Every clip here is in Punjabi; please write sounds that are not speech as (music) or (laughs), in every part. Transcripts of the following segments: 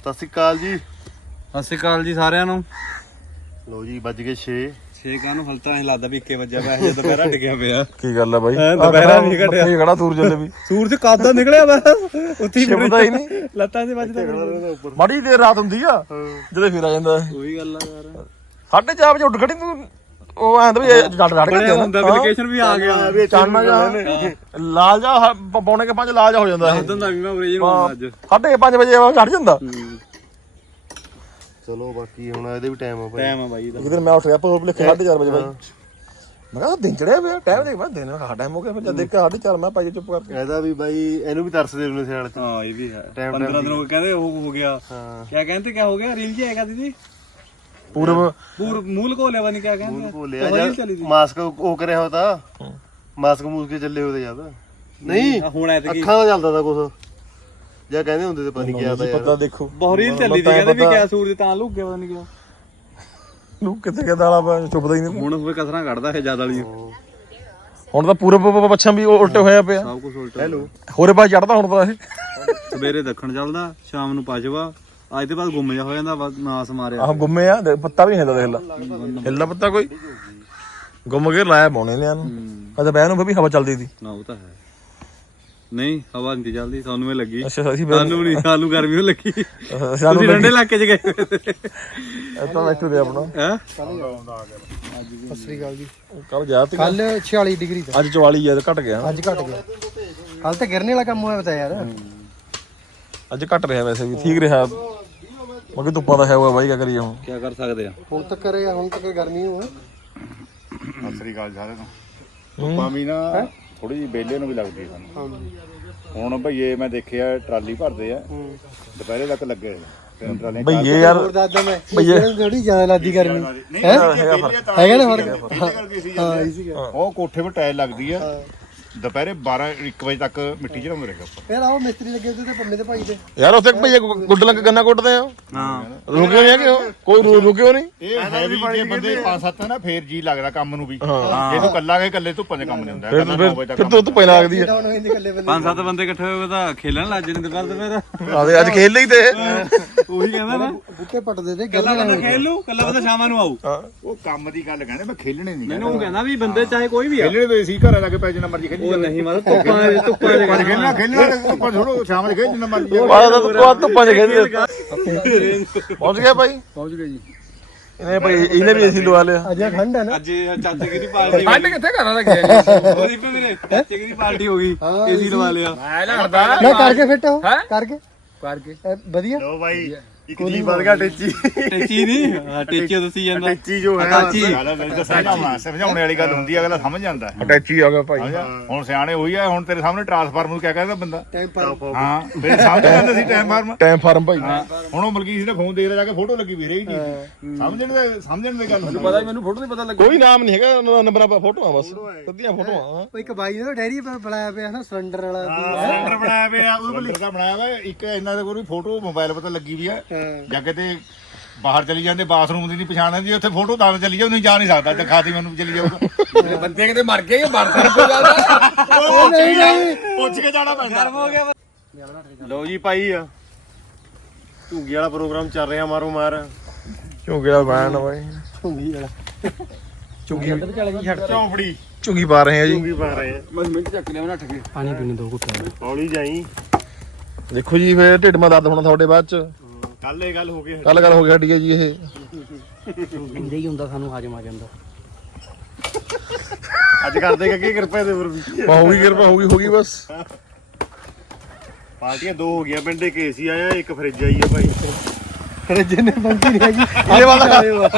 ਸਤਿ ਸ਼੍ਰੀ ਅਕਾਲ ਜੀ। ਸਤਿ ਸ਼੍ਰੀ ਅਕਾਲ ਜੀ ਸਾਰਿਆਂ ਨੂੰ। ਲੋ ਜੀ ਵੱਜ ਗਏ 6 ਛੇਕਾਂ ਨੂੰ ਹਲਤਾ ਐ ਲੱਗਦਾ ਵੀ ਇੱਕੇ ਵੱਜਿਆ ਪਿਆ ਹਜੇ ਦੁਪਹਿਰਾ ਟਿਕਿਆ ਪਿਆ। ਕੀ ਗੱਲ ਆ ਬਾਈ? ਦੁਪਹਿਰਾ ਵੀ ਘਟਿਆ। ਖੜਾ ਸੂਰਜ ਚੱਲੇ ਵੀ। ਸੂਰਜ ਕਾਦਾ ਨਿਕਲਿਆ ਵਾ। ਉੱਥੇ ਹੀ ਨਹੀਂ। ਲੱਤਾਂ 'ਚ ਵੱਜਦਾ ਮਾੜੀ ਦੇਰ ਰਾਤ ਹੁੰਦੀ ਆ ਜਦੋਂ ਫਿਰ ਆ ਜਾਂਦਾ। ਉਹੀ ਗੱਲ ਆ ਯਾਰ। ਸਾਢੇ ਚਾਰ ਵਜੇ ਉੱਠ ਖੜੀ ਤੂੰ। ਉਹ ਐਂ ਤਾਂ ਵੀ ਡੜ ਬਣਿਆ ਕੇ ਹੁੰਦਾ ਐਪਲੀਕੇਸ਼ਨ ਵੀ ਆ ਗਿਆ। ਚਾਨਣਾ ਜਾ। ਲਾਲ ਜਾ ਪੌਣੇ ਕੇ ਪੰਜ ਲਾਲ ਜਾ ਹੋ ਜਾਂਦਾ ਇਹ। ਉਦੋਂ ਦਾ ਵੀ ਮੈਂ ਹੁੰਦਾ ਅੱਜ। ਸਾਢੇ ਪੰਜ ਵਜੇ ਉਹ ਚੜ ਜਾਂਦਾ। ਚਲੋ ਬਾਕੀ ਹੁਣ ਇਹਦੇ ਵੀ ਟਾਈਮ ਆ ਭਾਈ। ਟਾਈਮ ਆ ਬਾਈ ਦਾ ਇੱਕ ਦਿਨ ਮੈਂ ਉੱਠ ਗਿਆ ਪਰ ਲਿਖੇ ਸਾਢੇ ਚਾਰ ਵਜੇ ਬਾਈ। ਮੈਂ ਕਿਹਾ ਦਿਨ ਚੜਿਆ ਪਿਆ ਟਾਈਮ ਦੇਖ ਮੈਂ ਦਿਨ ਹਾਂ ਟਾਈਮ ਹੋ ਗਿਆ ਫਿਰ ਜਦ ਦੇਖ ਕੇ ਸਾਢੇ ਚਾਰ ਮੈਂ ਪਾਈ ਚੁੱਪ ਕਰਕੇ। ਇਹਦਾ ਵੀ ਬਾਈ ਇਹਨੂੰ ਵੀ ਤਰਸਦੇ ਹੁੰਦੇ ਸਿਆਲ ਚ। ਹਾਂ ਇਹ ਵੀ ਹੈ। Time 15 ਦਿਨ ਹੋ ਗਏ ਕਹਿੰਦੇ ਉਹ ਹੋ ਗਿਆ। ਹਾਂ। ਕਿਆ ਕਹਿੰਦੇ ਕਿਆ ਹੋ ਗਿਆ? ਰੀਲ ਜੀ ਆਏਗਾ ਦੀਦੀ? ਪੂਰਬ ਪੂਰ ਮੂਲ ਕੋ ਲਿਆ ਨਹੀਂ ਕਿਆ ਕਹਿੰਦੇ? ਭੋਲਿਆ ਉਹ ਰੀਲ ਜਾਂ ਚੱਲੀ ਸੀ। ਮਾਸਕ ਉਹ ਕਰਿਆ ਹੋਤਾ? ਮਾਸਕ ਮੂਸ ਕੇ ਚੱਲੇ ਹੋਦੇ ਜ਼ਿਆਦਾ ਨਹੀਂ ਹੁਣ ਐਤਕੀ। ਅੱਖਾਂ ਦਾ ਚੱਲਦਾ ਤਾ ਕੁਛ। ਜਾਂ ਕਹਿੰਦੇ ਹੁੰਦੇ ਤੇ ਪਤਾ ਨਹੀਂ ਕਿਆ ਤਾ ਪਤਾ ਯਾਰ। ਦੇਖੋ। ਬਹੁਤ ਰੀਲ ਚੱਲੀ ਸੀ ਕਹਿੰਦੇ ਵੀ ਕਿਆ ਸੂਰਜ ਤਾਂ ਲੁੱਕ ਗਿਆ ਪਤਾ ਨਹੀਂ ਕਿਆ। ਨੂੰ ਕਿੱਥੇ ਗਿਆ ਦਾਲਾ ਪਾ ਚੁੱਪਦਾ ਹੀ ਨਹੀਂ ਹੁਣ ਹੋਵੇ ਕਸਰਾਂ ਕੱਢਦਾ ਹੈ ਜ਼ਿਆਦਾ ਵਾਲੀ। ਹੁਣ ਤਾਂ ਪੂਰਬ ਪੱਛਮ ਵੀ ਉਲਟੇ ਹੋਇਆ ਪਿਆ। ਸਭ ਕੁਝ ਉਲਟਾ। ਹੈਲੋ ਹੋਰੇ ਪਾਸ ਚੜਦਾ ਹੁਣ ਤਾਂ ਇਹ। ਸਵੇਰੇ ਦੱਖਣ ਚੱਲਦਾ ਸ਼ਾਮ ਨੂੰ ਪਛਵਾ ਅੱਜ ਦੇ ਬਾਅਦ ਗੁੰਮ ਜਾ ਹੋ ਜਾਂਦਾ ਬਸ ਨਾਸ ਮਾਰਿਆ ਆਹ ਗੁੰਮੇ ਆ ਦੇਖ ਪੱਤਾ ਵੀ ਨਹੀਂ ਹਿਲਦਾ ਦੇਖ ਲਾ ਹਿਲਦਾ ਪੱਤਾ ਕੋਈ? ਗੁੰਮ ਕੇ ਲਾਇਆ ਪਾਉਣੇ ਨੇ। ਇਹਨੂੰ ਕਦੇ ਬਹਿ ਨੂੰ ਵੀ ਹਵਾ ਚੱਲਦੀ ਸੀ। ਨਾ ਉਹ ਤਾਂ ਹੈ। ਨਹੀਂ ਹਵਾ ਨਹੀਂ ਚੱਲਦੀ ਸਾਨੂੰ ਇਹ ਲੱਗੀ। ਅੱਛਾ ਅਸੀਂ ਫਿਰ ਸਾਨੂੰ ਨਹੀਂ ਸਾਨੂੰ ਗਰਮੀ ਉਹ ਲੱਗੀ। ਅਹ ਸਾਨੂੰ ਤੁਸੀਂ ਠੰਡੇ ਇਲਾਕੇ 'ਚ ਗਏ ਤਾਂ। ਵੈਕਟਰ ਦੇ ਆਪਣਾ। ਹੈ? ਸਤਿ ਸ੍ਰੀ ਅਕਾਲ ਜੀ। ਕੱਲ ਗਿਆ ਤੇ ਕੱਲ 46 ਡਿਗਰੀ ਤੇ। ਅੱਜ 44 ਜਦ ਘਟ ਗਿਆ ਅੱਜ ਘਟ ਗਿਆ। ਕੱਲ ਤਾਂ ਗਿਰਨੇ ਵਾਲਾ ਕੰਮ ਹੋਇਆ ਬਤਾ ਯਾਰ। ਅੱਜ ਘਟ ਰਿਹਾ ਵੈਸੇ ਵੀ ਠੀਕ ਰਿਹਾ। ਮਗੇ ਧੁੱਪਾਂ ਦਾ ਹੈ ਹੋਇਆ ਬਾਈ ਕੀ ਕਰੀਏ ਹੁਣ? ਕੀ ਕਰ ਸਕਦੇ ਆ? ਹੁਣ ਤੱਕ ਕਰੇ ਹੁਣ ਤੱਕ ਗਰਮੀ ਹੋਵੇ ਸਤਿ ਸ੍ਰੀ ਅਕਾਲ ਸਾਰਿਆਂ ਨੂੰ। ਧੁੱਪਾਂ ਵੀ ਨਾ ਥੋੜੀ ਜਿਹੀ ਬੇਲੇ ਨੂੰ ਵੀ ਲੱਗਦੀ ਸਾਨੂੰ। ਹੁਣ ਭਈਏ ਮੈਂ ਦੇਖਿਆ ਟਰਾਲੀ ਭਰਦੇ ਆ। ਦੁਪਹਿਰੇ ਤੱਕ ਲੱਗੇ। ਤਿੰਨ ਟਰਾਲੀਆਂ ਬਈ ਇਹ ਯਾਰ ਹੋਰ ਦੱਸਦਾ ਮੈਂ। ਥੋੜੀ ਜ਼ਿਆਦਾ ਲੱਗਦੀ ਗਰਮੀ। ਨਹੀਂ ਹੈਗਾ ਨਾ ਫ਼ਰਕ? ਹਾਂ ਇਸੀ ਉਹ ਕੋਠੇ 'ਤੇ ਟਾਇਲ ਲੱਗਦੀ ਆ। ਦੁਪਹਿਰੇ 12 1 ਵਜੇ ਤੱਕ ਮਿੱਟੀ ਚੜਾਉਂਦੇ ਰਹੇਗਾ ਉੱਪਰ। ਫਿਰ ਆਓ ਮਿਸਤਰੀ ਲੱਗੇ ਤੇ ਪੰਮੇ ਦੇ ਭਾਈ ਦੇ। ਯਾਰ ਉੱਥੇ ਭਈਏ ਗੁੱਡ ਲੰਗ ਗੰਨਾ ਕੁੱਟਦੇ ਆ। ਹਾਂ। ਰੁਕਿਓ ਨਹੀਂ ਉਹ ਕੋਈ ਰੁ- ਰੁਕਿਓ ਨਹੀਂ? ਇਹ ਹੈ ਵੀ ਜੇ ਬੰਦੇ ਪੰਜ ਸੱਤ ਆ ਨਾ ਫੇਰ ਜੀ ਲੱਗਦਾ ਕੰਮ ਨੂੰ ਵੀ। ਜੇ ਤੂੰ ਕੱਲਾ ਗਏ ਕੱਲੇ ਧੁੱਪਾਂ 'ਚ ਕੰਮ ਨਹੀਂ ਹੁੰਦਾ ਕੱਲਾ 9 ਵਜੇ ਤੱਕ ਫਿਰ ਤੋਂ ਧੁੱਪੇ ਲੱਗਦੀ ਆ ਹੋਏ ਇਕੱਲੇ ਬੰਦੇ ਪੰਜ ਸੱਤ ਬੰਦੇ ਇਕੱਠੇ ਹੋਏ ਤਾਂ ਖੇਲਣ ਲੱਗ ਜਣੇ ਦੁਪਹਿਰ ਦੁਪਹਿਰ। ਆਦੇ ਅੱਜ ਖੇਲ ਲਈ ਤੇ। ਉਹੀ ਕਹਿੰਦਾ ਨਾ। ਬੁੱਕੇ ਪੱਟਦੇ ਤੇ ਕੱਲਾ ਗੱਲਾਂ ਬੰਦਾ ਖੇਲ ਲੂ ਕੱਲਾ ਬੰਦਾ ਸ਼ਾਮਾਂ ਨੂੰ ਆਊ। ਉਹ ਕੰਮ ਦੀ ਗੱਲ ਕਹਿੰਦੇ ਮੈਂ ਖੇਲਣੇ ਨਹੀਂ ਮੈਨੂੰ ਉਹ ਕਹਿੰਦਾ ਵੀ ਬੰਦੇ ਚਾਹੇ ਕੋਈ ਵੀ ਆ। ਖੇਲਣੇ ਤੇ ਸੀ ਘਰਾਂ ਜਾ ਕੇ ਪੈ ਜਿੰਨਾ ਮਰਜ਼ੀ ਖੇਲੀ ਉਹ ਨਹੀਂ ਮਤਲਬ ਧੁੱਪਾਂ ਧੁੱਪਾਂ ਦੇ ਪਰ ਖੇਲਣਾ ਖੇਲਣਾ ਧੁੱਪਾਂ ਛੋੜੋ ਸ਼ਾਮ ਨੂੰ ਖੇਲ ਜਿੰਨਾ ਮਰਜ਼ੀ ਬਾਹਰ ਤਾਂ ਤੂੰ ਧੁੱਪਾਂ 'ਚ ਖੇਲਦੇ ਪਹੁੰਚ ਗਿਆ ਭਾਈ? ਪਹੁੰਚ ਗਏ ਜੀ। ਇਹਨੇ ਭਾਈ ਇਹਨੇ ਵੀ ਏਸੀ ਲਵਾ ਲਿਆ। ਅੱਜ ਠੰਡ ਹੈ ਨਾ? ਅੱਜ ਚਾਚੇ ਦੀ ਪਾਰਟੀ ਠੰਡ ਕਿੱਥੇ ਕਰਾਂ ਲੱਗਿਆ ਉਹਦੀ ਪੇ ਮੇਰੇ ਚਾਚੇ ਦੀ ਪਾਰਟੀ ਹੋ ਗਈ। ਏਸੀ ਲਵਾ ਲਿਆ। ਨਾ ਕਰਕੇ ਫਿੱਟ ਹੋ। ਕਰਕੇ। ਕਰਕੇ। ਵਧੀਆ? ਲੋ ਬਾਈ ਇੱਕ ਜੀ ਵੱਧ ਗਿਆ ਟੇਚੀ। ਟੇਚੀ ਨਹੀਂ ਹਾਂ ਟੇਚੀ ਤੁਸੀਂ ਜਾਂਦਾ। ਟੇਚੀ ਜੋ ਹੈ। ਗੱਲ ਦੱਸਣਾ ਵਾ ਸਮਝਾਉਣੇ ਵਾਲੀ ਗੱਲ ਹੁੰਦੀ ਆ ਅਗਲਾ ਸਮਝ ਜਾਂਦਾ। ਹੈ। ਅਟੈਚੀ ਆ ਗਿਆ ਭਾਈ? ਹੁਣ ਸਿਆਣੇ ਹੋਈ ਆ ਹੁਣ ਤੇਰੇ ਸਾਹਮਣੇ ਟਰਾਂਸਫਾਰਮਰ ਨੂੰ ਕਿਆ ਕਹਿੰਦਾ ਬੰਦਾ? ਟਾਈਮ ਹਾਂ ਮੇਰੇ ਸਮਝ ਜਾਂਦਾ ਸੀ ਟਰਾਂਸਫਾਰਮਰ ਟਾਈਮ ਫਾਰਮ ਭਾਈ। ਹੁਣ ਉਹ ਮਲਕੀਤ ਨੇ ਫੋਨ ਦੇ ਲਿਆ ਜਾ ਕੇ ਫੋਟੋ ਲੱਗੀ ਵੀ ਰਹੀ ਜੀ ਸਮਝਣ ਦੇ ਸਮਝਣ ਦੀ ਗੱਲ ਹੁੰਦੀ ਆ। ਮੈਨੂੰ ਫੋਟੋ ਨਹੀਂ ਪਤਾ ਕੋਈ ਨਾਮ ਨਹੀਂ ਹੈਗਾ ਉਹਨਾਂ ਦਾ ਨੰਬਰਾਂ ਪਰ ਫੋਟੋਆਂ ਬਸ। ਸਿੱਧੀਆਂ ਫੋਟੋਆਂ ਉਹ ਇੱਕ ਬਾਈ ਨੇ ਡੈਰੀ ਬਣਾਇਆ ਪਿਆ ਨਾ ਸਿਲੰਡਰ ਵਾਲਾ। ਸਿਲੰਡਰ ਬਣਾਇਆ ਪਿਆ ਕੋਲ ਲਿਖਦਾ ਬਣਾਇਆ ਵਾ ਇੱਕ ਇਹਨਾਂ ਦੇ ਕੋਲ ਫੋਟੋ ਮੋਬਾਈਲ ਪਤਾ ਲੱਗੀ ਵੀ ਆ। ਜਾਂ ਕਿਤੇ ਬਾਹਰ ਚਲੀ ਜਾਂਦੇ ਬਾਥਰੂਮ ਦੀ ਨਹੀਂ ਪਛਾਣ ਆਉਂਦੀ ਉੱਥੇ ਫੋਟੋ ਤਾਂ ਚਲੀ ਨਹੀਂ ਜਾ ਨਹੀਂ ਸਕਦਾ ਦਿਖਾਤੀ ਮੈਨੂੰ ਚਲੀ ਜਾਊਗਾ। ਬੰਦੇ ਕਿਤੇ ਮਰ ਗਏ ਮਰਦਾ ਕੋਈ ਗੱਲ ਨਹੀਂ ਨਹੀਂ। ਪੁੱਛ ਕੇ ਜਾਣਾ ਪੈਂਦਾ। ਲੋ ਜੀ ਭਾਈ ਆ। ਝੂਗੀ ਵਾਲਾ ਪ੍ਰੋਗਰਾਮ ਚੱਲ ਰਿਹਾ ਮਾਰੋ ਮਾਰ। ਝੁੰਗਿਆ ਬੈਣ ਭਾਈ ਹੁੰਗੀ ਵਾਲਾ। ਚੌਂਪੜੀ ਝੁੰਗੀ ਪਾ ਰਹੇ ਆ ਜੀ। ਝੂਗੀ ਪਾ ਰਹੇ ਆ। ਬਸ ਮਿੰਟ ਚੱਕ ਲਿਆ ਮੈਂ ਨੱਠ ਕੇ। ਪਾਣੀ ਪੀਣੇ ਦੋ ਘੁੱਟ। ਹੌਲੀ ਜਾਈ। ਦੇਖੋ ਜੀ ਫੇਰ ਢਿੱਡ ਮਾ ਦਰਦ ਹੋਣਾ ਤੁਹਾਡੇ ਬਾਅਦ ਚ। ਕੱਲ ਇਹ ਗੱਲ ਹੋ ਗਈ ਕੱਲ ਗੱਲ ਹੋ ਗਿਆ ਹੱਡੀ ਜੀ ਇਹ। ਪੀਂਦੇ ਹੀ ਹੁੰਦਾ ਸਾਨੂੰ ਹਾਜਮ ਆ ਜਾਂਦਾ। ਅੱਜ ਕਰਦੇ ਕਿ ਕਿਰਪਾ ਦੇ ਵੀ? ਹੋ ਗਈ ਕਿਰਪਾ ਹੋ ਗਈ ਹੋ ਗਈ ਬਸ। ਪਾਰਟੀਆਂ ਦੋ ਹੋ ਗਈਆਂ ਪਿੰਡੇ ਕੇ ਏਸੀ ਆਇਆ ਇੱਕ ਫਰਿੱਜ ਆਈ ਆ ਭਾਈ। ਫਿਰ ਜਿੰਨੇ ਬੰਦੀ ਨਹੀਂ ਹੈਗੀ ਇਹ ਵਾਲਾ।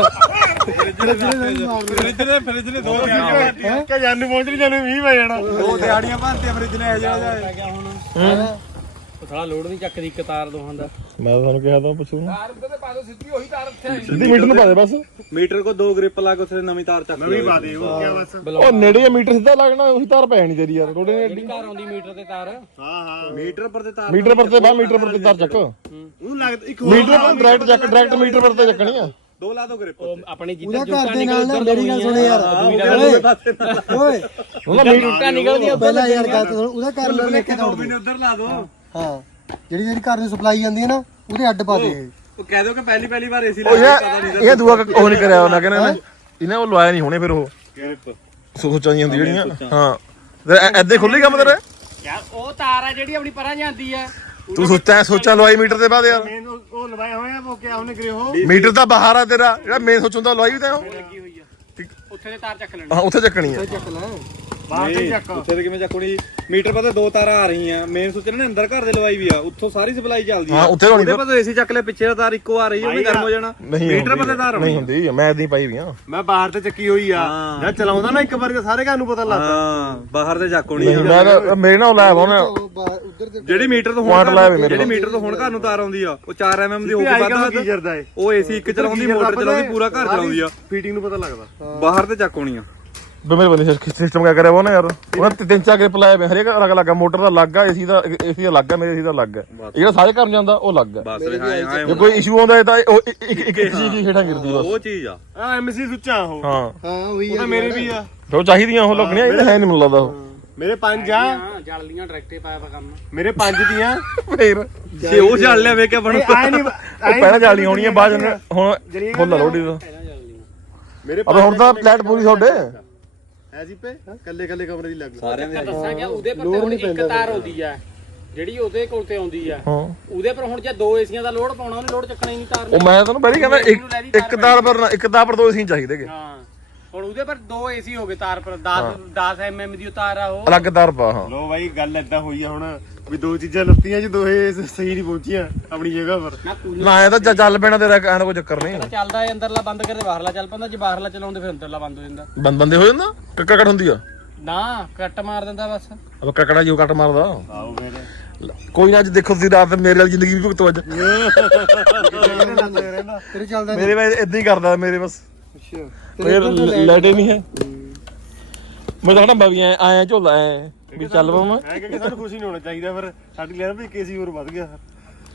ਫ੍ਰਿਜ ਨੇ ਫ੍ਰਿਜ ਨੇ ਦੋ ਕਿ ਜਾਨੂੰ ਪਹੁੰਚਣੀ ਜਾਨੂੰ 20 ਵਜੇ ਜਾਣਾ। ਦੋ ਦਿਹਾੜੀਆਂ ਭੰਨਤੀਆਂ ਫ੍ਰਿਜ ਨੇ ਆ ਜਾ ਜਾ ਥੋੜਾ ਲੋਡ ਨਹੀਂ ਚੱਕਦੀ ਇੱਕ ਤਾਰ ਦੋਹਾਂ ਦਾ। ਮੈਂ ਤੁਹਾਨੂੰ ਕਿਹਾ ਤਾਂ ਪੁੱਛੂ ਤਾਰ ਤੇ ਪਾ ਦੋ ਸਿੱਧੀ ਉਹੀ ਤਾਰ ਉੱਥੇ ਸਿੱਧੀ ਮੀਟਰ ਨੂੰ ਪਾ ਦੇ ਬਸ। ਮੀਟਰ ਕੋ ਦੋ ਗ੍ਰਿਪ ਲਾ ਕੇ ਉੱਥੇ ਨਵੀਂ ਤਾਰ ਚੱਕ ਨਵੀਂ ਪਾ ਦੇ ਉਹ ਕਿਆ ਬਸ। ਉਹ ਨੇੜੇ ਆ ਮੀਟਰ ਸਿੱਧਾ ਲੱਗਣਾ ਉਹੀ ਤਾਰ ਪੈ ਨਹੀਂ ਤੇਰੀ ਯਾਰ ਥੋੜੇ ਨੇ ਘਰ ਆਉਂਦੀ ਮੀਟਰ ਤੇ ਤਾਰ। ਹਾਂ ਹਾਂ। ਮੀਟਰ ਪਰ ਤੇ ਤਾਰ ਮੀਟਰ ਪਰ ਤੇ ਬਾ ਮੀਟਰ ਪਰ ਤੇ ਤਾਰ ਚੱਕ। ਉਹਨੂੰ ਲੱਗਦਾ ਇੱਕ ਮੀਟਰ ਪਰ ਡਾਇਰੈਕਟ ਚੱਕ ਡਾਇਰੈਕਟ ਮੀਟਰ ਪਰ ਤੇ ਚੱਕਣੀ ਆ। ਦੋ ਲਾ ਦੋ ਗ੍ਰਿਪ ਆਪਣੀ ਜਿੱਦਾਂ ਘਰ ਦੇ ਨਾਲ ਨਾ ਮੇਰੀ ਗੱਲ ਸੁਣੇ ਯਾਰ। ਓਏ। ਉਹਨਾਂ ਮੀਟਰ ਨਿਕਲਦੀ ਪਹਿਲਾਂ ਯਾਰ ਗੱਲ ਤਾਂ ਸੁਣ ਉਹਦਾ ਘਰ ਨੂੰ ਲੈ ਕੇ ਦੌੜ ਨੇ ਉਧਰ ਲਾ ਦੋ। ਹਾਂ। ਜਿਹੜੀ ਜਿਹੜੀ ਘਰ ਨੂੰ ਸਪਲਾਈ ਜਾਂਦੀ ਹੈ ਨਾ ਉਹਦੇ ਅੱਡ ਪਾ ਦੇ। ਉਹ ਕਹਿ ਦਿਓ ਕਿ ਪਹਿਲੀ ਪਹਿਲੀ ਵਾਰ ਏਸੀ ਉਹ ਇਹ ਇਹ ਦੂਆ ਉਹ ਨਹੀਂ ਕਰਿਆ ਉਹਨਾਂ ਕਹਿੰਦੇ ਨੇ। ਇਹਨੇ ਉਹ ਲਵਾਇਆ ਨਹੀਂ ਹੋਣੇ ਫਿਰ ਉਹ। ਸੋਚਾਂ ਦੀਆਂ ਹੁੰਦੀਆਂ ਜਿਹੜੀਆਂ। ਹਾਂ। ਤੇ ਐਦੇ ਖੁੱਲੀ ਕੰਮ ਤੇਰਾ? ਯਾਰ ਉਹ ਤਾਰ ਆ ਜਿਹੜੀ ਆਪਣੀ ਪਰਾਂ ਜਾਂਦੀ ਆ। ਤੂੰ ਸੋਚਾਂ ਸੋਚਾਂ ਲਵਾਈ ਮੀਟਰ ਦੇ ਬਾਅਦ ਯਾਰ। ਮੇਨ ਉਹ ਲਵਾਏ ਹੋਏ ਆ ਉਹ ਕਿਆ ਉਹਨੇ ਕਰੇ ਹੋ ਮੀਟਰ ਤਾਂ ਬਾਹਰ ਆ ਤੇਰਾ। ਜਿਹੜਾ ਮੇਨ ਸੋਚ ਹੁੰਦਾ ਲਵਾਈ ਵੀ ਤਾਂ ਉਹ। ਲੱਗੀ ਹੋਈ ਆ। ਉੱਥੇ ਦੇ ਤਾਰ ਚੱਕ ਲੈਣੀ। ਹਾਂ ਉੱਥੇ ਚੱਕਣੀ ਆ। ਚੱਕ ਲੈ ਬਾਹਰ ਤੇ ਚੱਕ। ਉੱਥੇ ਤੇ ਕਿਵੇਂ ਚੱਕਣੀ ਮੀਟਰ ਪਤਾ ਦੋ ਤਾਰਾਂ ਆ ਰਹੀਆਂ। ਮੇਨ ਸੁੱਚ ਨੇ ਅੰਦਰ ਘਰ ਦੇ ਲਵਾਈ ਵੀ ਆ। ਉੱਥੋਂ ਸਾਰੀ ਸਪਲਾਈ ਚੱਲਦੀ ਆ। ਹਾਂ ਉੱਥੇ ਹੋਣੀ ਉਹਦੇ ਪਤਾ ਏਸੀ ਚੱਕ ਲੈ ਪਿੱਛੇ ਦਾ ਤਾਰ ਇੱਕੋ ਆ ਰਹੀ ਉਹਨੇ ਗਰਮ ਹੋ ਜਾਣਾ। ਨਹੀਂ ਮੀਟਰ ਪਤਾ ਤਾਰ ਨਹੀਂ ਹੁੰਦੀ ਮੈਂ ਇਦਾਂ ਪਾਈ ਵੀ ਆ। ਮੈਂ ਬਾਹਰ ਤੇ ਚੱਕੀ ਹੋਈ ਆ। ਹਾਂ। ਜਦ ਚਲਾਉਂਦਾ ਨਾ ਇੱਕ ਵਾਰ ਸਾਰੇ ਘਰ ਨੂੰ ਪਤਾ ਲੱਗਦਾ ਹਾਂ ਬਾਹਰ ਦੇ ਚੱਕ ਹੋਣੀ ਨਹੀਂ ਮੈਂ ਤਾਂ- ਮੇਰੇ ਨਾਲ ਲਾਇਆ ਵਾ ਉਹਨੇ ਉਹ ਜਿਹੜੀ ਮੀਟਰ ਤੋਂ ਹੁਣ ਲਾਇਆ ਵੀ ਮੇਰੇ ਜਿਹੜੀ। ਮੀਟਰ ਤੋਂ ਹੁਣ ਘਰ ਨੂੰ ਤਾਰ ਆਉਂਦੀ ਆ ਉਹ 4 ਐਮਐਮ ਦੀ ਹੋ ਕੇ ਵੱਧ ਕੰਮ ਕੀ ਵੱਧ ਕਰਦਾ ਏ ਉਹ ਏਸੀ ਇੱਕ ਚਲਾਉਂਦੀ ਮੋਟਰ ਚਲਾਉਂਦੀ ਪੂਰਾ ਘਰ ਚਲਾਉਂਦੀ ਆ। ਫੀਟਿੰਗ ਨੂੰ ਪਤਾ ਲੱਗਦਾ। ਬਾਹਰ ਤੇ ਚੱਕ ਹੋਣੀ ਆ। ਵੀ ਮੇਰੇ ਬੰਦੇ ਸਿਸਟਮ ਕਿਆ ਕਰਿਆ ਵਾ ਉਹਨੇ ਯਾਰ? ਉਹਨਾਂ ਤੇ ਤਿੰਨ ਚਾਰ ਗ੍ਰਿਪ ਲਾਏ ਵੇ ਹਰੇਕ ਅਲੱਗ ਅਲੱਗ ਆ ਮੋਟਰ ਦਾ ਅਲੱਗ ਆ ਏਸੀ ਦਾ ਏਸੀ ਦਾ ਅਲੱਗ ਆ ਮੇਰੇ ਏਸੀ ਦਾ ਅਲੱਗ ਆ। ਇਹ ਜਿਹੜਾ ਸਾਰੇ ਘਰ ਨੂੰ ਜਾਂਦਾ ਉਹ ਅਲੱਗ ਆ। ਬਸ ਹਾਂ ਹਾਂ ਜੇ ਕੋਈ ਇਸ਼ੂ ਆਉਂਦਾ ਹੈ ਤਾਂ ਉਹ ਇੱਕ ਇੱਕ ਇੱਕ ਏਸੀ ਦੀ ਖੇਡਾਂ ਗਿਰਦੀ ਬਸ। ਉਹ ਚੀਜ਼ ਆ। ਆ ਐਮਸੀ ਸੁੱਚਾ ਉਹ। ਹਾਂ। ਹਾਂ ਉਹੀ ਉਹ ਆ। ਤਾਂ ਮੇਰੇ ਵੀ ਆ। ਤੇ ਉਹ ਚਾਹੀਦੀਆਂ ਉਹ ਲੱਗਣੀਆਂ ਇਹ ਤਾਂ ਹੈ ਨਹੀਂ ਮੈਨੂੰ ਲੱਗਦਾ ਉਹ। ਮੇਰੇ ਪੰਜ ਆ। ਜਲ ਲੀਆਂ ਡਾਇਰੈਕਟੇ ਪਾਇਆ ਵਾ ਕੰਮ। ਮੇਰੇ ਪੰਜ ਦੀਆਂ। ਫੇਰ। ਜੇ ਉਹ ਚੱਲ ਲਿਆ ਵੇ ਕੇ ਬਣ ਆਏ ਨਹੀਂ ਉਹ ਪਹਿਲਾਂ ਜਾਲੀ ਹੋਣੀ ਹੈ ਬਾਅਦ ਚ ਹੁਣ ਫੁੱਲ ਲੋੜੀ ਦਾ ਜਲ ਲੀਆਂ। ਮੇਰੇ ਅਬ ਹੁਣ ਤਾਂ ਪਲੈਟ ਪੂਰੀ ਤੁਹਾਡੇ? ਐਸੀ ਪੇ? ਕੱਲੇ ਕੱਲੇ ਕਮਰੇ ਦੀ ਲੱਗ ਸਾਰਿਆਂ ਦੇ ਮੈਂ ਦੱਸਾਂ ਕਿ ਉਹਦੇ ਪਰ ਤੇ ਹੁਣ ਇੱਕ ਤਾਰ ਆਉਂਦੀ ਆ। ਜਿਹੜੀ ਉਹਦੇ ਕੋਲ ਤੇ ਆਉਂਦੀ ਆ। ਹਾਂ। ਉਹਦੇ ਪਰ ਹੁਣ ਜੇ ਦੋ ਏਸੀਆਂ ਦਾ ਲੋਡ ਪਾਉਣਾ ਉਹਨੇ ਲੋਡ ਚੱਕਣਾ ਹੀ ਨਹੀਂ ਤਾਰ ਨੇ। ਉਹ ਮੈਂ ਤੁਹਾਨੂੰ ਪਹਿਲਾਂ ਹੀ ਕਹਿੰਦਾ ਇੱਕ ਇੱਕ ਤਾਰ ਪਰ ਇੱਕ ਤਾਰ ਪਰ ਦੋ ਏਸੀ ਚਾਹੀਦੇਗੇ ਹਾਂ। ਹੁਣ ਉਹਦੇ ਪਰ ਦੋ ਏਸੀ ਹੋ ਗਏ ਤਾਰ ਪਰ। 10 10 ਐਮਐਮ ਦੀ ਉਹ ਤਾਰ ਆ ਉਹ। ਅਲੱਗ ਤਾਰ ਪਾ ਹਾਂ। ਲੋ ਬਾਈ ਗੱਲ ਏਦਾਂ ਹੋਈ ਆ ਹੁਣ। ਵੀ ਦੋ ਚੀਜ਼ਾਂ ਲੱਤੀਆਂ ਚ ਦੋਹੇ ਸਹੀ ਨਹੀਂ ਪਹੁੰਚੀਆਂ ਆਪਣੀ ਜਗ੍ਹਾ ਪਰ। ਮੈਂ ਕੂਲਰ ਨਾ ਇਹ ਤਾਂ ਚੱਲ ਪੈਣਾ ਤੇਰਾ ਕਹਿਣ ਦਾ ਕੋਈ ਚੱਕਰ ਨਹੀਂ। ਚੱਲਦਾ ਏ ਅੰਦਰਲਾ ਬੰਦ ਕਰਦੇ ਬਾਹਰਲਾ ਚੱਲ ਪੈਂਦਾ ਜੇ ਬਾਹਰਲਾ ਚਲਾਉਂਦੇ ਫਿਰ ਅੰਦਰਲਾ ਬੰਦ ਹੋ ਜਾਂਦਾ। ਬੰਦ ਬੰਦੇ ਹੋ ਜਾਂਦਾ? ਕੱਕੜ ਕੱਟ ਹੁੰਦੀ ਆ? ਨਾ ਕੱਟ ਮਾਰ ਦਿੰਦਾ ਬਸ। ਅਬ ਕੱਕੜਾ ਜਿਉ ਕੱਟ ਮਾਰਦਾ। ਆਓ ਫਿਰ। ਕੋਈ ਨਾ ਅੱਜ ਦੇਖੋ ਤੁਸੀਂ ਰਾਤ ਮੇਰੇ ਵਾਲੀ ਜ਼ਿੰਦਗੀ ਵੀ ਭੁਗਤੋ ਅੱਜ। ਤੇਰੇ ਚੱਲਦਾ ਮੇਰੇ ਵੇ ਇਦਾਂ ਹੀ ਕਰਦਾ ਮੇਰੇ ਬਸ। ਅੱਛਾ। ਇਹ ਲੈਟੇ ਨਹੀਂ ਹੈ। ਮੈਂ ਤਾਂ ਕਹਿੰਦਾ ਬਵੀ ਐ ਆਇਆ ਝੋਲਾ ਐ ਵੀ ਚੱਲ ਪਾਵਾਂ ਐ ਕਿ ਸਾਨੂੰ ਖੁਸ਼ੀ ਨਹੀਂ ਹੋਣਾ ਚਾਹੀਦਾ ਫਿਰ। ਸਾਡੀ ਲੈਣ ਵੀ ਕੇਸੀ ਹੋਰ ਵੱਧ ਗਿਆ।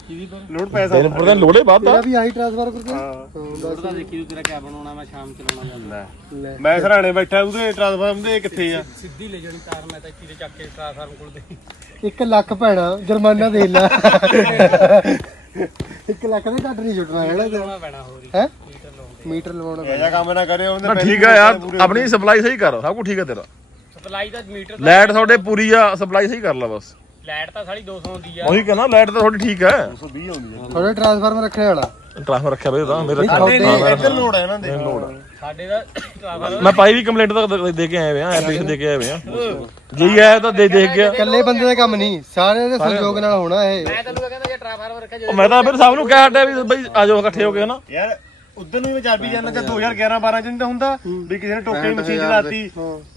ਕਿਹਦੀ ਪਰ? ਲੋਡ ਪੈਸਾ ਤੈਨੂੰ ਪਤਾ ਲੋੜੇ ਵੱਧਦਾ ਤੇਰਾ ਵੀ ਆਹੀ ਟ੍ਰਾਂਸਫਰ ਕਰਕੇ ਹਾਂ। ਹਾਂ ਲੋਡ ਤਾਂ ਦੇਖੀ ਤੂੰ ਤੇਰਾ ਕਿਆ ਬਣਾਉਣਾ ਮੈਂ ਸ਼ਾਮ ਚਲਾਉਣਾ ਜਾਂਦਾ ਲੈ। ਮੈਂ ਸਰਾਣੇ ਬੈਠਾ ਉਹਦੇ ਟ੍ਰਾਂਸਫਾਰਮ ਦੇ ਕਿੱਥੇ ਆ? ਸਿੱਧੀ ਲੈ ਜਾਣੀ ਤਾਰ ਮੈਂ ਤਾਂ ਇੱਥੇ ਦੇ ਚੱਕ ਕੇ ਟ੍ਰਾਂਸਫਾਰਮ ਕੋਲ ਦੇ। 1 ਲੱਖ ਭੈਣਾ ਜੁਰਮਾਨਾ ਦੇ ਲੈ। 1 ਲੱਖ ਦੇ ਘੱਟ ਨਹੀਂ ਛੁੱਟਣਾ ਪੈਣਾ ਹੋਰ ਹੀ। ਹੈ? ਮੀਟਰ ਲਵਾਉਣਾ ਇਹ ਜਿਹਾ ਕੰਮ ਨਾ ਕਰਿਓ ਉਹਦੇ ਨਾ ਪੈਸੇ ਠੀਕ ਆ ਯਾਰ ਆਪਣੀ ਸਪਲਾਈ ਸਹੀ ਕਰ ਸਭ ਕੁਝ ਠੀਕ ਆ ਤੇਰਾ। ਸਪਲਾਈ ਦਾ ਮੀਟਰ ਲਾਈਟ ਤੁਹਾਡੇ ਪੂਰੀ ਆ ਸਪਲਾਈ ਸਹੀ ਕਰ ਲਾ ਬਸ। ਲਾਈਟ ਤਾਂ ਸਾਡੀ 200 ਹੁੰਦੀ ਆ। ਉਹੀ ਕਹਿੰਦਾ ਲਾਈਟ ਤਾਂ ਤੁਹਾਡੀ ਠੀਕ ਹੈ 120 ਆਉਂਦੀ ਹੈ ਥੋੜਾ ਟ੍ਰਾਂਸਫਾਰਮਰ ਰੱਖਣੇ ਵਾਲਾ? ਟ੍ਰਾਂਸਫਰ ਰੱਖਿਆ ਬਈ ਉਹਦਾ ਮੇਰੇ ਸਾਡੇ ਇੱਧਰ ਲੋਡ ਹੈ ਇਹਨਾਂ ਦੇ। ਸਾਡੇ ਦਾ ਟ੍ਰਾਂਸਫਾਰਮਰ ਮੈਂ ਪਾਈ ਵੀ ਕੰਪਲੇਂਟ ਤਾਂ ਦੇ- ਦੇ ਕੇ ਆਏ ਵੇ ਆ ਐਪਲੀਕੇਸ਼ਨ ਦੇ ਕੇ ਆਏ ਵੇ ਆ ਜੀ ਆਇਆ ਤਾਂ ਦੇ ਦੇਖ ਗਿਆ ਇਕੱਲੇ ਬੰਦੇ ਦਾ ਕੰਮ ਨਹੀਂ ਸਾਰਿਆਂ ਦੇ ਸਹਿਯੋਗ ਨਾਲ ਹੋਣਾ ਇਹ। ਮੈਂ ਤੈਨੂੰ ਕਿਹਾ ਕਹਿੰਦਾ ਜੇ ਟ੍ਰਾਂਸਫਾਰਮਰ ਰੱਖਿਆ ਜਦੋਂ ਮੈਂ ਤਾਂ ਫਿਰ ਸਭ ਨੂੰ ਕਹਿ ਹਟਿਆ ਵੀ ਬਈ ਆ ਜਾਓ ਇਕੱਠੇ ਹੋ ਕੇ ਹਨਾ। ਯਾਰ ਉਦੋਂ ਨੂੰ ਮੈਂ ਚਾਬੀ ਜਾਣ ਲੱਗਾ 2011 12 ਚ ਨਹੀਂ ਤਾਂ ਹੁੰਦਾ ਵੀ ਕਿਸੇ ਨੇ ਟੋਕੇ ਮਸ਼ੀਨ ਚਲਾਤੀ।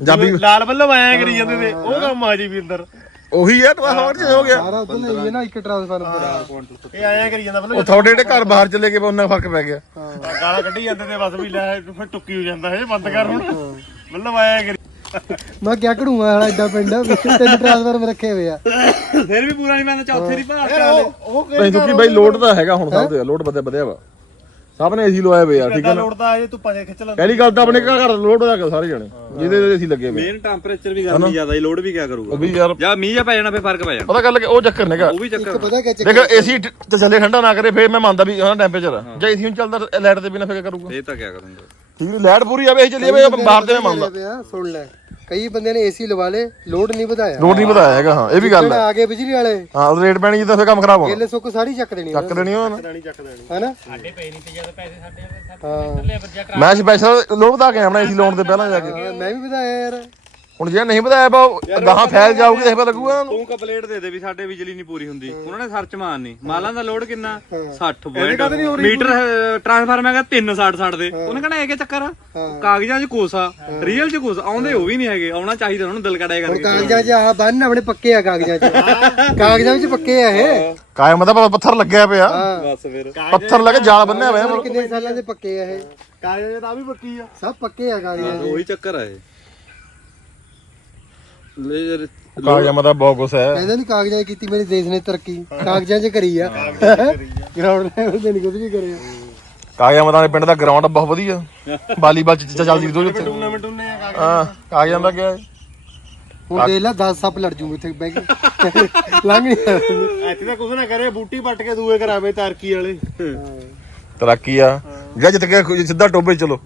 ਜਾਬੀ ਲਾਲ ਬੱਲਬ ਆਇਆ ਕਰੀ ਜਾਂਦੇ ਤੇ ਉਹ ਕੰਮ ਆ ਜੀ ਵੀ ਅੰਦਰ। ਉਹੀ ਹੈ ਟ੍ਰਾਂਸਫਰ ਚ ਹੋ ਗਿਆ। ਸਾਰਾ ਉਧਰ ਲਈ ਹੈ ਨਾ ਇੱਕ ਟ੍ਰਾਂਸਫਾਰਮਰ ਇਹ ਆਇਆ ਕਰੀ ਜਾਂਦਾ ਉਹ ਤੁਹਾਡੇ ਜਿਹੜੇ ਘਰ ਬਾਹਰ ਚਲੇ ਗਏ ਉਹਨਾਂ ਫ਼ਰਕ ਪੈ ਗਿਆ। ਗਾਲਾਂ ਕੱਢੀ ਜਾਂਦੇ ਤੇ ਬਸ ਵੀ ਲੈ ਫਿਰ ਟੁੱਕੀ ਹੋ ਜਾਂਦਾ ਇਹ ਬੰਦ ਕਰ ਹੁਣ। ਬੱਲਬ ਆਇਆ ਕਰੀ। ਮੈਂ ਕਿਆ ਘੜੂਆ ਵਾਲਾ ਐਡਾ ਪਿੰਡ ਆ ਵਿੱਚ ਤਿੰਨ ਟ੍ਰਾਂਸਫਾਰਮਰ ਰੱਖੇ ਹੋਏ ਆ। ਫਿਰ ਵੀ ਪੂਰਾ ਨਹੀਂ ਮੈਂ ਚੌਥੇ ਦੀ ਭਾਰ ਉਹ ਉਹ ਕਿਉਂਕਿ ਬਈ ਲੋਡ ਤਾਂ ਹੈਗਾ ਹੁਣ ਸਭ ਦੇ ਲੋਡ ਵਧਿਆ ਵਧਿਆ ਵਾ। ਸਭ ਨੇ ਏਸੀ ਲਵਾਏ ਵੇ ਯਾਰ ਠੀਕ ਹੈ ਨਾ? ਲੋੜਦਾ ਜੇ ਤੂੰ ਪਾਸੇ ਖਿੱਚ ਲੈਂਦਾ ਪਹਿਲੀ ਗੱਲ ਤਾਂ ਆਪਣੇ ਘਰ ਲੋਡ ਹੋਇਆ ਸਾਰੇ ਜਣੇ। ਜਿਹਦੇ ਏਸੀ ਲੱਗੇ ਵੇ। ਮੇਨ ਟੈਂਪਰੇਚਰ ਵੀ ਗਰਮੀ ਜ਼ਿਆਦਾ ਹੀ ਲੋਡ ਵੀ ਕਿਆ ਕਰੂਗਾ? ਉਹ ਵੀ ਯਾਰ ਜਾਂ ਮੀਂਹ ਜਾਂ ਪੈ ਜਾਣਾ ਫੇ ਫ਼ਰਕ ਪੈ ਜਾਣਾ। ਪਤਾ ਗੱਲ ਕਿ ਉਹ ਚੱਕਰ ਨੇਗਾ। ਉਹ ਵੀ ਚੱਕਰ ਪਤਾ ਕਿਆ ਚੱਕਰ ਦੇਖ ਏਸੀ ਤੇ ਚੱਲੇ ਠੰਡਾ ਨਾ ਕਰੇ ਫੇਰ ਮੈਂ ਮੰਨਦਾ ਵੀ ਉਹਨਾਂ ਟੈਂਪਰੇਚਰ ਜੇ ਏਸੀ ਨੂੰ ਚੱਲਦਾ ਲਾਈਟ ਤੇ ਬਿਨਾ ਫੇਰ ਕਰੂਗਾ? ਇਹ ਤਾਂ ਕਿਆ ਕਰੂੰਗਾ। ਠੀਕ ਲਾਈਟ ਪੂਰੀ ਆਵੇ ਏਸੀ ਚੱਲੀ ਜਾਵੇ ਬਾਹਰ ਤੇ ਮੈਂ ਮੰਨਦਾ। ਸੁਣ ਲੈ। ਕਈ ਬੰਦਿਆਂ ਨੇ ਏਸੀ ਲਵਾ ਲੇ ਲੋਡ ਨਹੀਂ ਵਧਾਇਆ। ਲੋਡ ਨਹੀਂ ਵਧਾਇਆ ਹੈਗਾ ਹਾਂ ਇਹ ਵੀ ਗੱਲ ਹੈ। ਆ ਗਏ ਬਿਜਲੀ ਵਾਲੇ। ਹਾਂ ਉਹ ਰੇਟ ਪੈਣੀ ਜਿੱਦਾਂ ਫੇਰ ਕੰਮ ਖਰਾਬ ਹੋਣਾ। ਗਿੱਲੇ ਸੁੱਕ ਸਾਰੀ ਚੱਕ ਦੇਣੀ ਚੱਕ ਦੇਣੀ ਨਹੀਂ ਚੱਕ ਦੇਣੀ ਹੈਨਾ? ਸਾਡੇ ਪਏ ਨਹੀਂ ਤੇ ਜ਼ਿਆਦਾ ਪੈਸੇ ਸਾਡੇ ਥੱਲੇ ਮੈਂ ਸਪੈਸ਼ਲ ਲੋਡ ਵਧਾ ਕੇ ਆਉਣਾ ਏਸੀ ਲਾਉਣ ਦੇ ਪਹਿਲਾਂ ਜਾ ਕੇ। ਮੈਂ ਵੀ ਵਧਾਇਆ ਯਾਰ। ਹੁਣ ਜੇ ਨਹੀਂ ਵਧਾਇਆ ਬਾ ਗਾਹਾਂ ਫੈਲ ਜਾਊਗੀ ਤੇ ਫੇਰ ਲੱਗੂਗਾ ਉਹਨਾਂ। ਨੂੰ ਤੂੰ ਕੰਪਲੇਂਟ ਦੇ ਦੇ ਵੀ ਸਾਡੇ ਬਿਜਲੀ ਨਹੀਂ ਪੂਰੀ ਹੁੰਦੀ। ਉਹਨਾਂ ਨੇ ਸਰਚ ਮਾਰਨੀ ਮਾਲਾਂ ਦਾ ਲੋਡ ਕਿੰਨਾ? 60 ਪੁਆਇੰਟ ਮੀਟਰ ਟ੍ਰਾਂਸਫਾਰਮ ਹੈਗਾ 360 60 ਦੇ। ਉਹਨੇ ਕਹਣਾ ਇਹ ਕੀ ਚੱਕਰ ਆ? ਕਾਗਜ਼ਾਂ 'ਚ ਕੋਸਾ ਰੀਅਲ 'ਚ ਕੋਸਾ। ਆਉਂਦੇ ਉਹ ਵੀ ਨਹੀਂ ਹੈਗੇ। ਆਉਣਾ ਚਾਹੀਦਾ ਉਹਨੂੰ ਦਿਲ ਕੜਾਏ ਕਰਕੇ। ਕਾਗਜ਼ਾਂ 'ਚ ਆਹ ਬੰਨ ਆਪਣੇ ਪੱਕੇ ਆ ਕਾਗਜ਼ਾਂ 'ਚ। ਕਾਗਜ਼ਾਂ ਵਿੱਚ ਪੱਕੇ ਆ ਇਹ। ਕਾਇਮ ਦਾ ਪੱਥਰ ਲੱਗਿਆ ਪਿਆ। ਹਾਂ। ਬਸ ਫਿਰ। ਪੱਥਰ ਲੱਗੇ ਜਾਲ ਬੰਨਿਆ ਹੋਇਆ ਕਿੰਨੇ ਸਾਲਾਂ ਦੇ ਪੱਕੇ ਆ ਇਹ? ਕਾਗਜ਼ ਤਾਂ ਵੀ ਪੱਕੀ ਆ। ਸਭ ਪੱਕੇ ਆ ਕਾਗਜ਼ਾਂ 'ਚ ਉਹੀ ਚੱਕਰ ਆ ਇਹ। ਲੈ ਯਾਰ ਕਾਗਜ਼ਾਂ ਦਾ ਬਹੁਤ ਕੁਛ ਹੈ। ਕਹਿੰਦਾ ਨਹੀਂ ਕਾਗਜ਼ਾਂ 'ਚ ਕੀਤੀ ਮੇਰੇ ਦੇਸ਼ ਨੇ ਤਰੱਕੀ। ਕਾਗਜ਼ਾਂ 'ਚ ਕਰੀ ਆ। ਗਰਾਊਂਡ ਲੈਵਲ ਤੇ ਨਹੀਂ ਕੁਝ ਵੀ ਕਰਿਆ। ਕਾਗਜ਼ਾਂ ਮਤਾਂ ਦੇ ਪਿੰਡ ਦਾ ਗਰਾਊਂਡ ਬਹੁਤ ਵਧੀਆ। ਵਾਲੀਬਾਲ ਚ ਚੱਲਦੀ ਦੋ ਉੱਥੇ। ਟੂਰਨਾਮੈਂਟ ਉਹਨੇ ਆ ਕਾਗਜ਼ ਹਾਂ ਕਾਗਜ਼ਾਂ ਦਾ ਕੀ ਹੈ? ਹੁਣ ਦੇਖ ਲੈ 10 ਸੱਪ ਲੜ ਜੂਗੇ ਇੱਥੇ ਬਹਿ ਕੇ। ਲੰਘ ਨਹੀਂ। ਇੱਥੇ ਤਾਂ ਕੁਝ ਨਾ ਕਰੇ ਬੂਟੀ ਪੱਟ ਕੇ ਦੂਏ ਕਰਾਵੇ ਤਾਰਕੀ ਵਾਲੇ। ਤਰਾਕੀ ਆ। ਗਿਆ ਜਿੱਤ ਗਿਆ ਸਿੱਧਾ ਟੋਬੇ ਚਲੋ।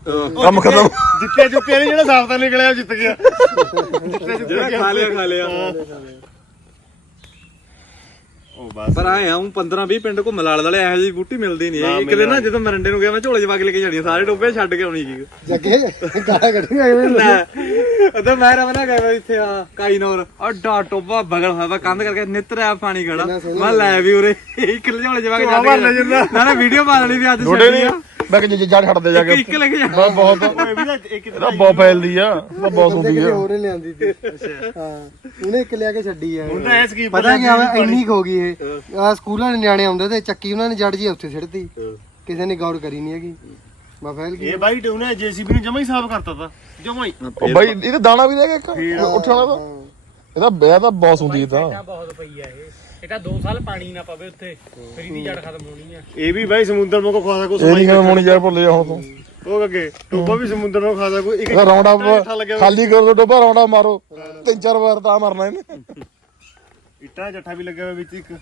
ਕੰਮ ਖਤਮ। ਜਿੱਤੇ ਜੁੱਤੇ ਨਹੀਂ ਜਿਹੜਾ ਸਾਫ਼ ਤਾਂ ਨਿਕਲਿਆ ਉਹ ਜਿੱਤ ਗਿਆ। ਜਿੱਤੇ ਜੁੱਤੇ ਜਿਹੜਾ ਖਾ ਲਿਆ ਖਾ ਲਿਆ। ਉਹ ਬਸ। ਪਰ ਆਏ ਆ ਉਹ 15 20 ਪਿੰਡ ਘੁੰਮ ਲਾਲ ਵਾਲੇ ਇਹੋ ਜਿਹੀ ਬੂਟੀ ਮਿਲਦੀ ਨਹੀਂ ਇੱਕ ਦਿਨ ਨਾ ਜਦੋਂ ਮਰੰਡੇ ਨੂੰ ਗਿਆ ਮੈਂ ਝੋਲੇ 'ਚ ਪਾ ਕੇ ਲੈ ਕੇ ਜਾਣੀ ਆ, ਸਾਰੇ ਟੋਬੇ ਛੱਡ ਕੇ ਆਉਣੀ ਜੀ ਜੱਗੇ ਗਾਲਾਂ ਕੱਢੀਆਂ ਐਵੇਂ ਉਦੋਂ ਮੈਂ ਰਵਨਾ ਗਿਆ ਵਾ ਇੱਥੇ ਆ ਕਾਈਨੌਰ। ਅੱਡਾ ਟੋਬਾ ਬਗਲ ਹੋਇਆ ਵਾ ਕੰਧ ਕਰਕੇ ਨਿਤਰਿਆ ਪਾਣੀ ਖੜਾ। ਮੈਂ ਲੈ ਵੀ ਉਰੇ ਇੱਕ ਝੋਲੇ 'ਚ ਪਾ ਕੇ ਛੱਡ ਕੇ ਨਾ ਨਾ ਵੀਡੀਓ ਪਾ ਲੈਣੀ ਵੀ ਅੱਜ ਛੱਡੀ ਆ? ਮੈਂ ਕਿ ਜੜ ਛੱਡਦੇ ਜਾ ਕੇ ਇੱਕ ਲੈ ਕੇ ਜਾ। ਬਹੁਤ ਬਹੁਤ ਇਹ ਵੀ ਤਾਂ ਇੱਕ ਇਹਦਾ ਬਹੁਤ ਫੈਲਦੀ ਆ। ਇਹਦਾ ਬਹੁਤ ਹੁੰਦੀ ਆ। ਹੋਰ ਹੀ ਲਿਆਂਦੀ ਸੀ? ਹਾਂ। ਉਹਨੇ ਇੱਕ ਲਿਆ ਕੇ ਛੱਡੀ ਆ। ਹੁੰਦਾ ਐ ਸਕੀਮ ਪਤਾ ਕੀ ਆ ਇੰਨੀ ਕੁ ਹੋ ਗਈ ਇਹ। ਆ ਸਕੂਲਾਂ ਦੇ ਨਿਆਣੇ ਆਉਂਦੇ ਤੇ ਚੱਕੀ ਉਹਨਾਂ ਨੇ ਜੜ ਜੀ ਉੱਥੇ ਸਿੱਟਤੀ। ਕਿਸੇ ਨੇ ਗੌਰ ਕਰੀ ਨਹੀਂ ਹੈਗੀ। ਬਾ ਫੈਲ ਗਈ। ਇਹ ਬਾਈ ਉਹਨੇ ਜੀਸੀਬੀ ਨੂੰ ਜਮਾ ਹੀ ਸਾਫ਼ ਕਰਤਾ ਤਾ। ਜਮਾ ਹੀ। ਉਹ ਬਾਈ ਇਹਦੇ ਦਾਣਾ ਵੀ ਰਹਿ ਗਿਆ ਇੱਕ। ਉੱਠਣਾ ਤਾਂ। ਇਹਦਾ ਬਿਆ ਤਾਂ ਬਹੁਤ ਹੁੰਦੀ ਇਹ ਤਾਂ। ਬਹੁਤ ਪਈ ਆ ਇਹ। ਇਹ ਤਾਂ 2 ਸਾਲ ਪਾਣੀ ਨਾ ਪਵੇ ਉੱਥੇ ਫਿਰ ਇਹਦੀ ਜੜ ਖਤਮ ਹੋਣੀ ਆ। ਇਹ ਵੀ ਬਾਈ ਸਮੁੰਦਰ ਮੋਂ ਕੋ ਖਾਦਾ ਕੋ ਇਹ ਨਹੀਂ ਕਿਵੇਂ ਮੋਣੀ ਜਾ ਭੁੱਲ ਜਾ ਹੁਣ ਤੂੰ। ਉਹ ਅੱਗੇ ਟੋਬਾ ਵੀ ਸਮੁੰਦਰ ਮੋਂ ਖਾਦਾ ਕੋਈ ਇੱਕ ਰੌਂਡ ਅਪ ਖਾਲੀ ਕਰ ਦੋ ਡੋਬਾ ਰੌਂਡ ਮਾਰੋ। ਤਿੰਨ ਚਾਰ ਵਾਰ ਤਾਂ ਮਰਨਾ ਇਹਨੇ। ਇੱਟਾਂ ਜੱਠਾ ਵੀ ਲੱਗਿਆ ਹੋਇਆ ਵਿੱਚ ਇੱਕ।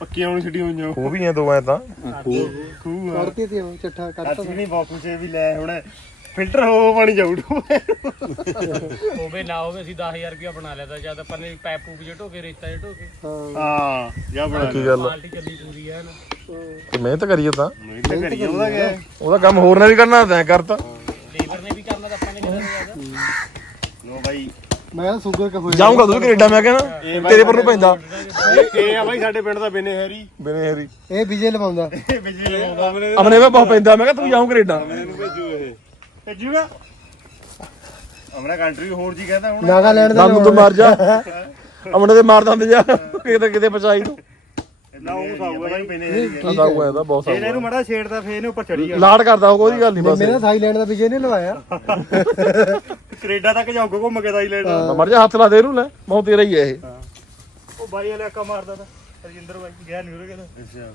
ਪੱਕੀਆਂ ਹੋਣੀ ਛੱਡੀ ਹੋਈਆਂ ਉਹ। ਉਹ ਵੀ ਐ ਦੋ ਐ ਤਾਂ। ਖੂਹ ਆ। ਕੱਢਤੀ ਤੇ ਉਹ ਚੱਠਾ ਅਸੀਂ ਨਹੀਂ ਬਾਪੂ ਛੇ ਵੀ ਲੈ ਹੁਣ। ਫਿਲਟਰ ਹੋ ਪਾਣੀ ਜਾਊ। ਹੋਵੇ ਨਾ ਹੋਵੇ ਅਸੀਂ 10000 ਰੁਪਇਆ ਬਣਾ ਲਿਆ ਤਾਂ ਜਦ ਆਪਾਂ ਨੇ ਪੈਪ ਪੂਪ ਜੇ ਢੋਕੇ ਰੇਤਾ ਜੇ ਢੋਕੇ। ਹਾਂ ਹਾਂ ਜਾ ਬਣਾ ਕੀ ਗੱਲ ਬਾਲਟੀ ਚੱਲੀ ਪੂਰੀ ਐ ਨਾ। ਤੇ ਮਿਹਨਤ ਕਰੀਏ ਤਾਂ। ਮੈਂ ਤਾਂ ਕਰੀ ਉਹਦਾ ਗਿਆ ਉਹਦਾ ਕੰਮ ਹੋਰ ਨੇ ਵੀ ਕਰਨਾ ਤੈਂ ਕਰਤਾ ਲੇਬਰ ਨੇ ਵੀ ਕਰਨਾ ਤਾਂ ਆਪਾਂ ਨੇ ਕਰਨਾ ਜ਼ਿਆਦਾ। ਲੋ ਬਾਈ। ਮੈਂ ਸ਼ੂਗਰ ਕਾ ਹੋਇਆ ਜਾਊਂਗਾ ਤੂੰ ਕੈਨੇਡਾ ਮੈਂ ਕਹਿੰਦਾ ਤੇਰੇ ਪਰ ਨੂੰ ਪੈਂਦਾ। ਇਹ ਇਹ ਆ ਬਾਈ ਸਾਡੇ ਪਿੰਡ ਦਾ ਬੇਨੇ ਹੈਰੀ। ਬਿਨੇ ਹੈਰੀ। ਇਹ ਵਿਜੇ ਲਵਾਉਂਦਾ। ਇਹ ਬਿਜਲੀ ਲਵਾਉਂਦਾ। ਆਪਣੇ ਵੇ ਬਹੁਤ ਪੈਂਦਾ ਮੈਂ ਕਿਹਾ ਤੂੰ ਜਾਊਂ ਕੈਨੇਡਾ। ਭੇਜੂਗਾ? ਅਮਰਾ ਕੰਟਰੀ ਹੋਰ ਜੀ ਕਹਿੰਦਾ ਹੁਣ। ਨਾਗਾਲੈਂਡ ਦਾ ਦੰਦ ਤੋਂ ਮਾਰ ਜਾ। (laughs) ਆਪਣੇ ਤੇ ਮਾਰ ਦਿੰਦੇ ਜਾ। ਕਿਤੇ ਕਿਤੇ ਪਚਾਈ ਨੂੰ। ਨਾ ਉਹ ਸਾਊਗਾ ਬਾਈ ਬੇਨੇ ਹੈਰੀ ਹੈ। ਆਂਦਾ ਹੋਇਆ ਇਹਦਾ ਬਹੁਤ ਇਹਨੇ ਸਾਊ ਇਹਨੂੰ ਮੜਾ ਛੇੜਦਾ ਫੇਰ ਇਹਨੇ ਉੱਪਰ ਚੜੀ ਗਿਆ ਲਾਡ ਕਰਦਾ ਉਹ ਕੋਈ ਗੱਲ ਨਹੀਂ ਬਸ। ਮੇਰਾ ਥਾਈਲੈਂਡ ਦਾ ਵਿਜੇ ਨੇ ਲਵਾਇਆ। (laughs) ਕੈਨੇਡਾ ਤੱਕ ਜਾਊਗਾ ਘੁੰਮ ਕੇ ਥਾਈਲੈਂਡ ਮਰ ਜਾ ਹੱਥ ਲਾ ਦੇ ਇਹਨੂੰ ਲੈ। ਬਹੁਤ ਤੇਰਾ ਹੀ ਹੈ ਇਹ। ਉਹ ਬਾਈ ਵਾਲਾ ਅੱਕਾ ਮਾਰਦਾ ਤਾ। ਰਜਿੰਦਰ ਬਾਈ ਗਿਆ ਨਹੀਂ ਉਹ ਕਹਿੰਦਾ। ਅੱਛਾ।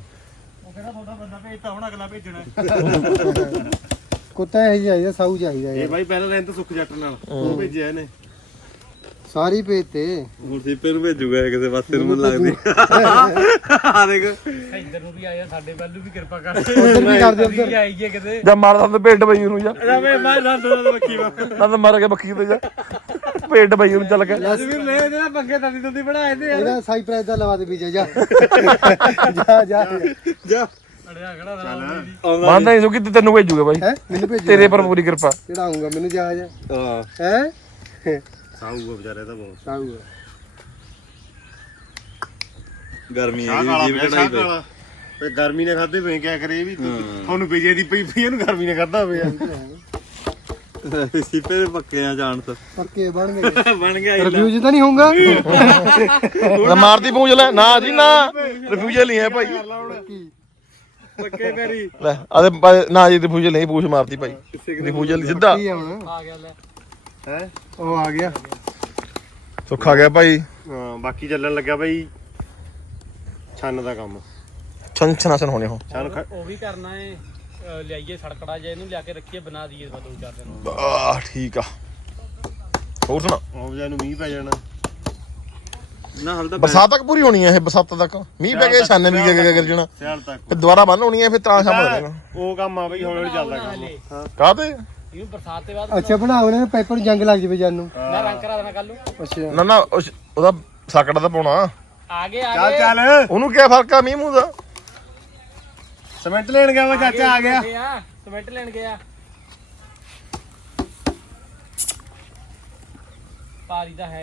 ਉਹ ਕਹਿੰਦਾ ਤੁਹਾਡਾ ਬੰਦਾ ਭੇਜਤਾ ਹੁਣ ਅਗਲਾ ਭੇਜਣਾ। (laughs) ਕੁੱਤਾ ਇਹ ਚਾਹੀਦਾ ਸਾਊ ਚਾਹੀਦਾ ਇਹ ਯਾਰ ਬਾਈ ਪਹਿਲਾਂ ਲੈਣ ਤਾਂ ਸੁੱਖ ਜੱਟ ਨਾਲ ਉਹ ਭੇਜਿਆ ਇਹਨੇ। ਸਾਰੀ ਭੇਜ ਤੇ। ਹੁਣ ਸੀਪੇ ਨੂੰ ਭੇਜੂਗਾ ਇਹ ਕਿਸੇ ਪਾਸੇ ਨੂੰ ਮੈਨੂੰ ਲੱਗਦੀ। ਆ ਦੇਖ। ਇੱਧਰ ਨੂੰ ਵੀ ਆਇਆ ਸਾਡੇ ਵੱਲ ਨੂੰ ਵੀ ਕਿਰਪਾ ਕਰ। ਉਧਰ ਵੀ ਕਰਦੇ ਵੀ ਆਈਏ ਕਿਤੇ। ਜਾਂ ਮਾਰਦਾ ਤਾਂ ਭੇਡ ਬਈ ਨੂੰ ਜਾ। ਮੈਂ ਮੈਂ ਦੰਦ ਦਾ ਬੱਕੀ ਵਾ ਨਾ। ਤਾਂ ਮਾਰ ਕੇ ਬੱਕੀ ਤੇ ਜਾ। ਭੇਡ ਬਈ ਨੂੰ ਚੱਲ ਕੇ। ਵੀ ਲੈ ਜਿਹੜਾ ਪੰਗੇ ਤੰਦੀ ਤੰਦੀ ਬਣਾਏ ਤੇ ਇਹਦਾ ਸਾਈਪ੍ਰੈਸ ਦਾ ਲਵਾ ਦੇ ਵਿਜੇ (laughs) ਜਾ। ਜਾ ਜਾ। ਜਾ। ਮੰਨਦਾ ਨਹੀਂ। ਸੁਕੀ ਤੈਨੂੰ ਭੇਜੂਗਾ ਬਾਈ। ਹੈ? ਮੈਨੂੰ ਭੇਜ ਤੇਰੇ ਪਰ ਪੂਰੀ ਕਿਰਪਾ। ਚੜਾਉਂਗਾ ਮੈਨੂੰ ਜਹਾਜ਼ ਹਾਂ। ਹੈ? ਸਾਊਗਾ ਵਿਚਾਰੇ ਦਾ ਬਹੁਤ। ਸਾਊਗਾ। ਗਰਮੀ ਹੈਗੀ ਕਾਲਾ ਜੀਵ ਕਢਾਈ ਤੇ ਗਰਮੀ ਨੇ ਖਾਦੇ ਪਏ ਕਿਆ ਕਰੇ ਇਹ ਵੀ ਤੁਹਾਨੂੰ ਪੀਜੇ ਦੀ ਪਈ ਪਈ ਇਹਨੂੰ ਗਰਮੀ ਨੇ ਖਾਦਾ ਪਿਆ। ਪਏ ਸੀਪੇ ਦੇ ਪੱਕੇ ਆ ਜਾਣ ਤੋਂ। ਪੱਕੇ ਬਣ ਗਏ। (laughs) ਬਣ ਗਿਆ ਰਿਵਿਊ ਤਾਂ ਨਹੀਂ ਹੋਊਗਾ? ਨਾ ਮਾਰਦੀ ਪੂੰਝ ਲੈ। ਨਾ ਜੀ ਨਾ। ਰਿਫਿਊਜਲ ਨਹੀਂ ਹੈ ਭਾਈ। ਪੱਕੇ ਕਰੀ। ਲੈ ਆਦੇ ਨਾ ਜੀ ਰਿਫਿਊਜਲ ਨਹੀਂ ਪੂਛ ਮਾਰਦੀ ਭਾਈ। ਰਿਫਿਊਜਲ ਸਿੱਧਾ। ਕੀ ਆ ਹੁਣ। ਆ ਗਿਆ ਲੈ। ਹੈ? ਉਹ ਆ ਗਿਆ। ਸੁੱਖ ਆ ਗਿਆ ਭਾਈ। ਹਾਂ ਬਾਕੀ ਚੱਲਣ ਲੱਗਾ ਬਈ ਛੰਨ ਦਾ ਕੰਮ। ਛਨ ਛਨਾਸਨ ਹੋਣੇ ਹੋ ਛੰਨ ਉਹ ਵੀ ਕਰਨਾ ਏ। ਲਿਆਈਏ ਸੜਕੜਾ ਜੇ ਇਹਨੂੰ ਲਿਆ ਕੇ ਰੱਖੀਏ ਬਣਾ ਦਈਏ ਦੋ ਚਾਰ ਦਿਨ। ਆ ਠੀਕ ਆ। ਹੋਰ ਸੁਣਾ? ਉਹ ਵਿਚਾਰ ਨੂੰ ਮੀਂਹ ਪੈ ਜਾਣਾ। ਨਾ ਹਲ ਤਾਂ ਬਰਸਾਤ ਤੱਕ ਪੂਰੀ ਹੋਣੀ ਹੈ ਇਹ ਬਰਸਾਤ ਤੱਕ? ਮੀਂਹ ਪੈ ਕੇ ਛਾਨੇ ਵੀ ਗਿਰ ਗਿਰ ਜਾਣਾ। ਸਿਆਲ ਤੱਕ। ਫਿਰ ਦੁਬਾਰਾ ਬੰਨ ਹੋਣੀ ਹੈ ਫਿਰ ਤਾਂ ਸ਼ਾਮ ਹੋ ਉਹ ਕੰਮ ਆ ਬਈ ਹੌਲੀ ਹੌਲੀ ਚੱਲਦਾ ਕੰਮ। ਹਲੇ ਕਾਹਤੇ ਇਹਨੂੰ ਬਰਸਾਤ ਤੇ ਬਾਅਦ ਅੱਛਾ ਬਣਾਓ ਨੇ ਪੇਪਰ ਜੰਗ ਲੱਗ ਜਵੇ ਜਾਨ ਨੂੰ। ਮੈਂ ਰੰਗ ਕਰਾ ਦੇਣਾ ਕੱਲ ਨੂੰ। ਅੱਛਾ। ਨਾ ਨਾ ਉਸ- ਉਹਦਾ ਸਾਕੜਾ ਤਾਂ ਪਾਉਣਾ। ਆ ਗਏ ਆ ਚੱਲ ਗਏ। ਚੱਲ। ਉਹਨੂੰ ਕੀ ਫ਼ਰਕ ਆ ਮੀਂਹ ਮੂੰਹ ਦਾ? ਸਿਮੈਂਟ ਲੈਣ ਗਿਆ ਵਾ ਚਾਚਾ ਆ ਗਿਆ। ਗਏ ਆ ਸਿਮੈਂਟ ਲੈਣ ਗਿਆ। ਪਾਰੀ ਦਾ ਹੈ